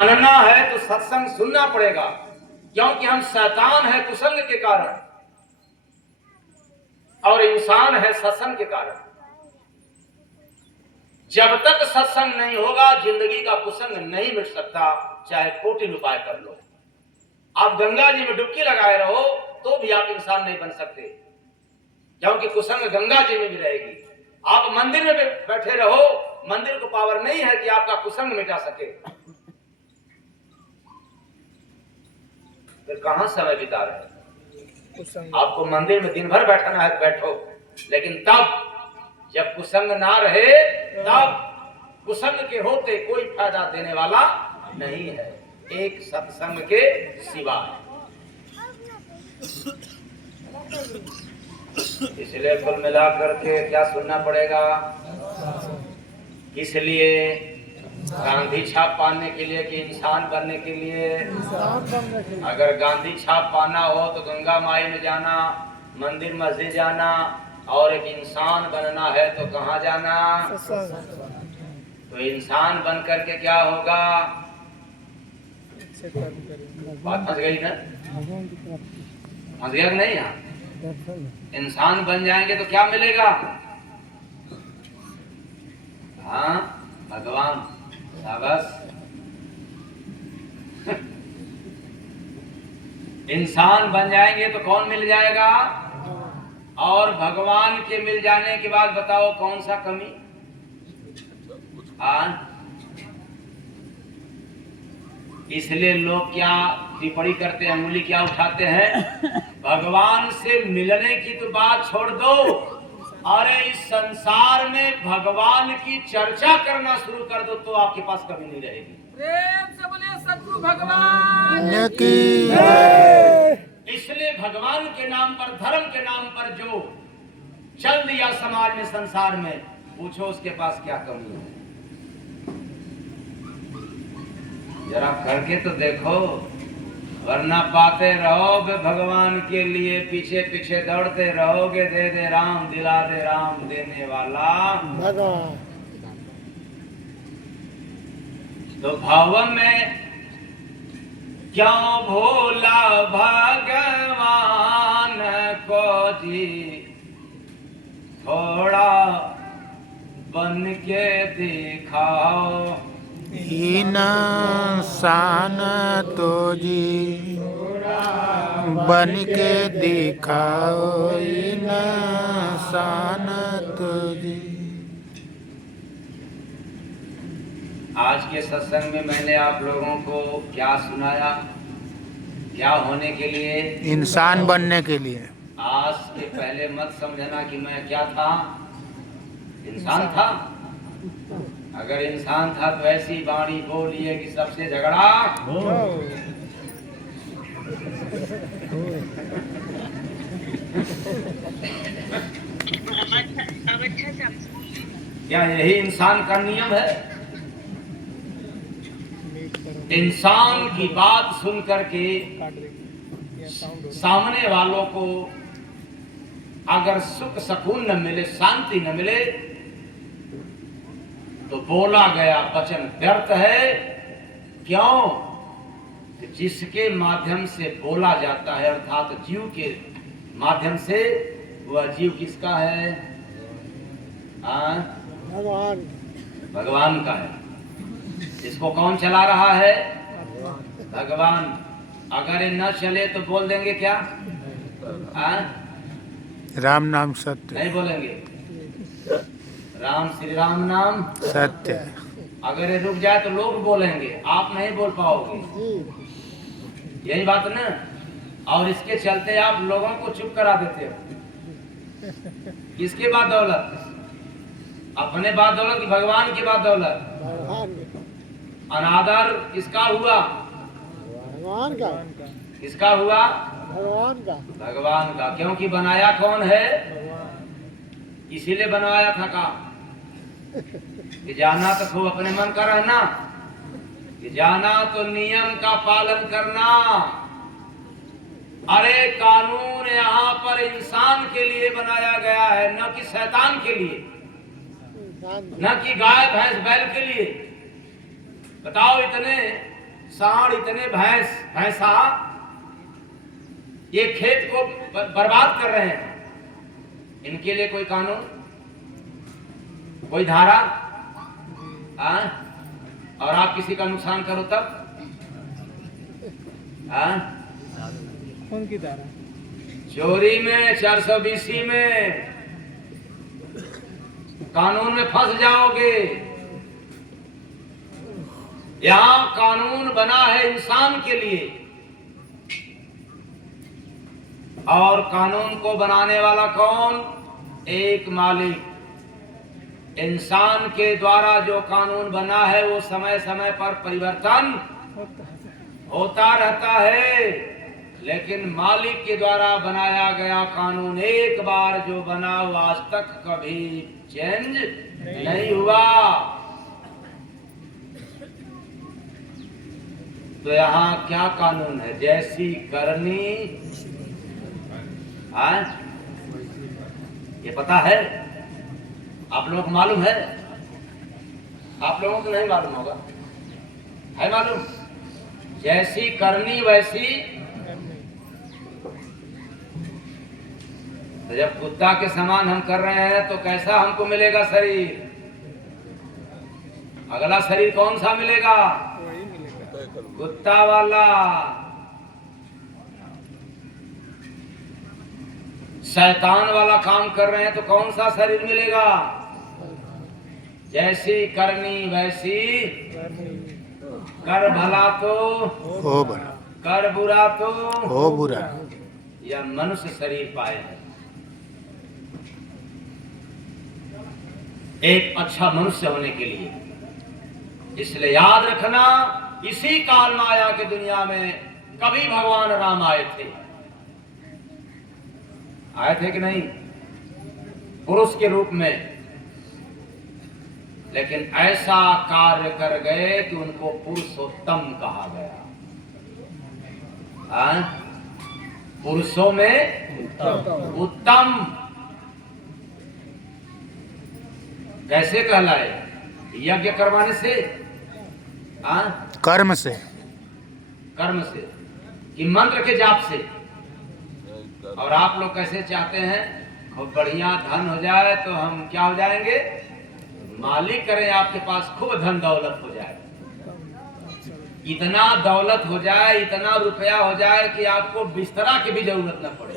मानना है तो सत्संग सुनना पड़ेगा, क्योंकि हम शैतान है कुसंग के कारण और इंसान है सत्संग के कारण। जब तक सत्संग नहीं होगा जिंदगी का कुसंग नहीं मिट सकता, चाहे कोटि उपाय कर लो। आप गंगा जी में डुबकी लगाए रहो तो भी आप इंसान नहीं बन सकते, क्योंकि कुसंग गंगा जी में भी रहेगी। आप मंदिर में बैठे रहो, मंदिर को पावर नहीं है कि आपका कुसंग मिटा सके। फिर कहां समय बिता रहे हैं? आपको मंदिर में दिन भर बैठना है, बैठो, लेकिन तब जब कुसंग ना रहे, तब कुसंग के होते कोई फायदा देने वाला नहीं है, एक सत्संग के सिवाय। इसलिए कुल मिलाकर के क्या सुनना पड़ेगा? किस लिए? गांधी छाप पाने के लिए कि इंसान बनने के लिए? अगर गांधी छाप पाना हो तो गंगा माई में जाना, मंदिर मस्जिद जाना, और एक इंसान बनना है तो कहाँ जाना? तो इंसान बन करके क्या होगा? बात फंस गई ना? फंस गया कि नहीं? यहाँ इंसान बन जाएंगे तो क्या मिलेगा? हाँ, भगवान। शाबाश। इंसान बन जाएंगे तो कौन मिल जाएगा? और भगवान के मिल जाने के बाद बताओ कौन सा कमी? इसलिए लोग क्या टिप्पणी करते हैं, उंगली क्या उठाते हैं? भगवान से मिलने की तो बात छोड़ दो, अरे इस संसार में भगवान की चर्चा करना शुरू कर दो तो आपके पास कभी नहीं रहेगी। प्रेम से बोलिए सद्गुरु भगवान की। इसलिए भगवान के नाम पर, धर्म के नाम पर जो चल दिया समाज में, संसार में, पूछो उसके पास क्या कमी है? जरा करके तो देखो, वरना पाते रहोगे भगवान के लिए, पीछे पीछे दौड़ते रहोगे। दे दे राम, दिला दे राम, देने वाला भगवान। तो भाव में क्यों भोला भगवान को जी, थोड़ा बन के दिखाओ। इंसान तो जी बन के दिखाओ, इंसान तो जी। आज के सत्संग में मैंने आप लोगों को क्या सुनाया? क्या होने के लिए? इंसान बनने के लिए। आज के पहले मत समझना कि मैं क्या था, इंसान था। अगर इंसान था तो ऐसी वाणी बोलिए कि सबसे झगड़ा क्या यही इंसान का नियम है? इंसान की बात सुन करके सामने वालों को अगर सुख सुकून न मिले, शांति न मिले, तो बोला गया वचन व्यर्थ है। क्यों? जिसके माध्यम से बोला जाता है, अर्थात जीव के माध्यम से, वह जीव किसका है? भगवान। भगवान का है। इसको कौन चला रहा है? भगवान। अगर ये न चले तो बोल देंगे क्या? राम नाम सत्य। नहीं बोलेंगे। राम, श्री राम नाम सत्य। अगर ये रुक जाए तो लोग बोलेंगे, आप नहीं बोल पाओगे। यही बात ना? और इसके चलते आप लोगों को चुप करा देते हो। किसके बाद दौलत? अपने बाद दौलत कि भगवान की बाद दौलत? अनादर किसका हुआ? भगवान का। किसका हुआ? भगवान का। भगवान का। क्योंकि बनाया कौन है? इसीलिए बनवाया था का कि जाना तो खूब अपने मन का रहना, कि जाना तो नियम का पालन करना। अरे कानून यहाँ पर इंसान के लिए बनाया गया है, न कि शैतान के लिए, न कि गाय भैंस बैल के लिए। बताओ, इतने सांड इतने भैंसा ये खेत को बर्बाद कर रहे हैं, इनके लिए कोई कानून, कोई धारा? और आप किसी का नुकसान करो तब कौन की धारा? चोरी में 420 में कानून में फंस जाओगे। यहां कानून बना है इंसान के लिए, और कानून को बनाने वाला कौन? एक मालिक। इंसान के द्वारा जो कानून बना है वो समय समय पर परिवर्तन होता रहता है, लेकिन मालिक के द्वारा बनाया गया कानून एक बार जो बना वो आज तक कभी चेंज नहीं हुआ। तो यहाँ क्या कानून है? जैसी करनी, ये पता है? आप लोगों को मालूम है? आप लोगों को नहीं मालूम होगा, है मालूम? जैसी करनी वैसी। तो जब कुत्ता के समान हम कर रहे हैं तो कैसा हमको मिलेगा शरीर? अगला शरीर कौन सा मिलेगा? कुत्ता वाला। शैतान वाला काम कर रहे हैं तो कौन सा शरीर मिलेगा? जैसी करनी वैसी। कर भला तो हो भला, कर बुरा तो हो बुरा। यह मनुष्य शरीर पाए हैं। एक अच्छा मनुष्य होने के लिए, इसलिए याद रखना, इसी काल माया के दुनिया में कभी भगवान राम आए थे कि नहीं? पुरुष के रूप में, लेकिन ऐसा कार्य कर गए कि उनको पुरुषोत्तम कहा गया। पुरुषों में उत्तम कैसे कहलाए? यज्ञ करवाने से, कर्म से, कर्म से कि मंत्र के जाप से। और आप लोग कैसे चाहते हैं खूब बढ़िया धन हो जाए तो हम क्या हो जाएंगे? मालिक करें, आपके पास खूब धन दौलत हो जाए, इतना दौलत हो जाए, इतना रुपया हो जाए कि आपको बिस्तरा की भी जरूरत न पड़े।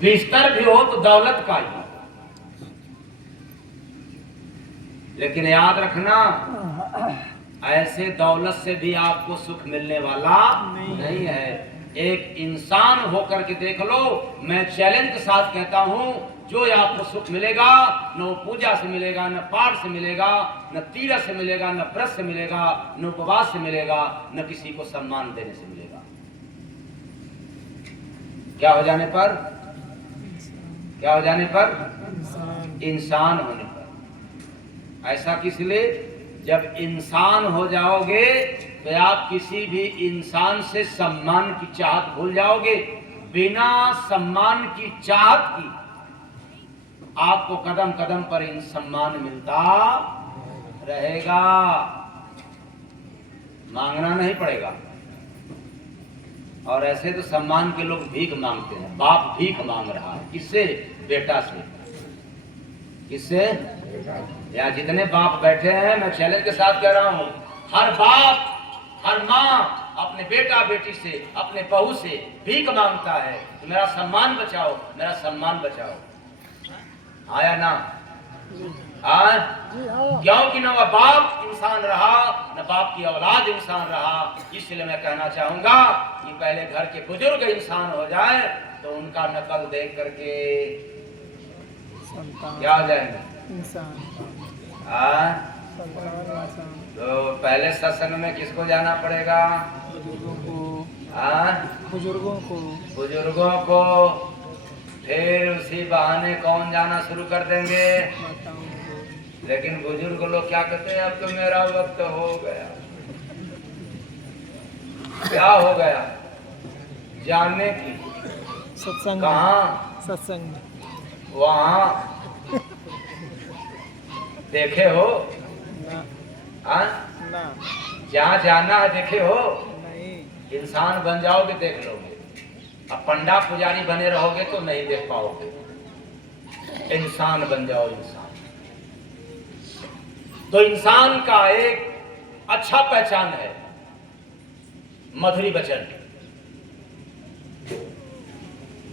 बिस्तर भी हो तो दौलत का ही। लेकिन याद रखना, ऐसे दौलत से भी आपको सुख मिलने वाला नहीं है। एक इंसान होकर के देख लो। मैं चैलेंज के साथ कहता हूं, जो आपको सुख मिलेगा न वो पूजा से मिलेगा, न पाठ से मिलेगा, न तीरथ से मिलेगा, न व्रत से मिलेगा, न उपवास से मिलेगा, न किसी को सम्मान देने से मिलेगा। क्या हो जाने पर? क्या हो जाने पर? इंसान होने पर। ऐसा किस लिए? जब इंसान हो जाओगे तो आप किसी भी इंसान से सम्मान की चाहत भूल जाओगे। बिना सम्मान की चाहत की आपको कदम कदम पर इन सम्मान मिलता रहेगा, मांगना नहीं पड़ेगा। और ऐसे तो सम्मान के लोग भीख मांगते हैं। बाप भीख मांग रहा है, किससे? बेटा से। किससे? या जितने बाप बैठे हैं, मैं चैलेंज के साथ कह रहा हूं, हर बाप, हर माँ अपने बेटा बेटी से, अपने बहू से भीख मांगता है कि मेरा सम्मान बचाओ, मेरा सम्मान बचाओ। आया ना? क्योंकि न वह बाप इंसान रहा, न बाप की औलाद इंसान रहा। इसलिए मैं कहना चाहूंगा कि पहले घर के बुजुर्ग इंसान हो जाए तो उनका नकल देख करके क्या हो जाएंगे? तो पहले सत्संग में किसको जाना पड़ेगा? बुजुर्गों को। फिर उसी बहाने कौन जाना शुरू कर देंगे? लेकिन बुजुर्ग लोग क्या कहते हैं? अब तो मेरा वक्त हो गया। क्या हो गया? जानने की। सत्संग। कहाँ? सत्संग। वहाँ देखे हो? ना हाँ, ना जहाँ जाना है देखे हो, नहीं इंसान बन जाओगे देख लोगे। अब पंडा पुजारी बने रहोगे तो नहीं देख पाओगे। इंसान बन जाओ, इंसान। तो इंसान का एक अच्छा पहचान है मधुरी वचन।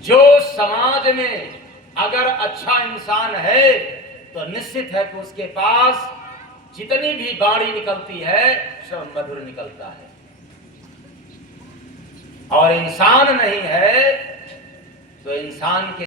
जो समाज में अगर अच्छा इंसान है तो निश्चित है कि उसके पास जितनी भी वाणी निकलती है सब मधुर निकलता है। और इंसान नहीं है तो इंसान के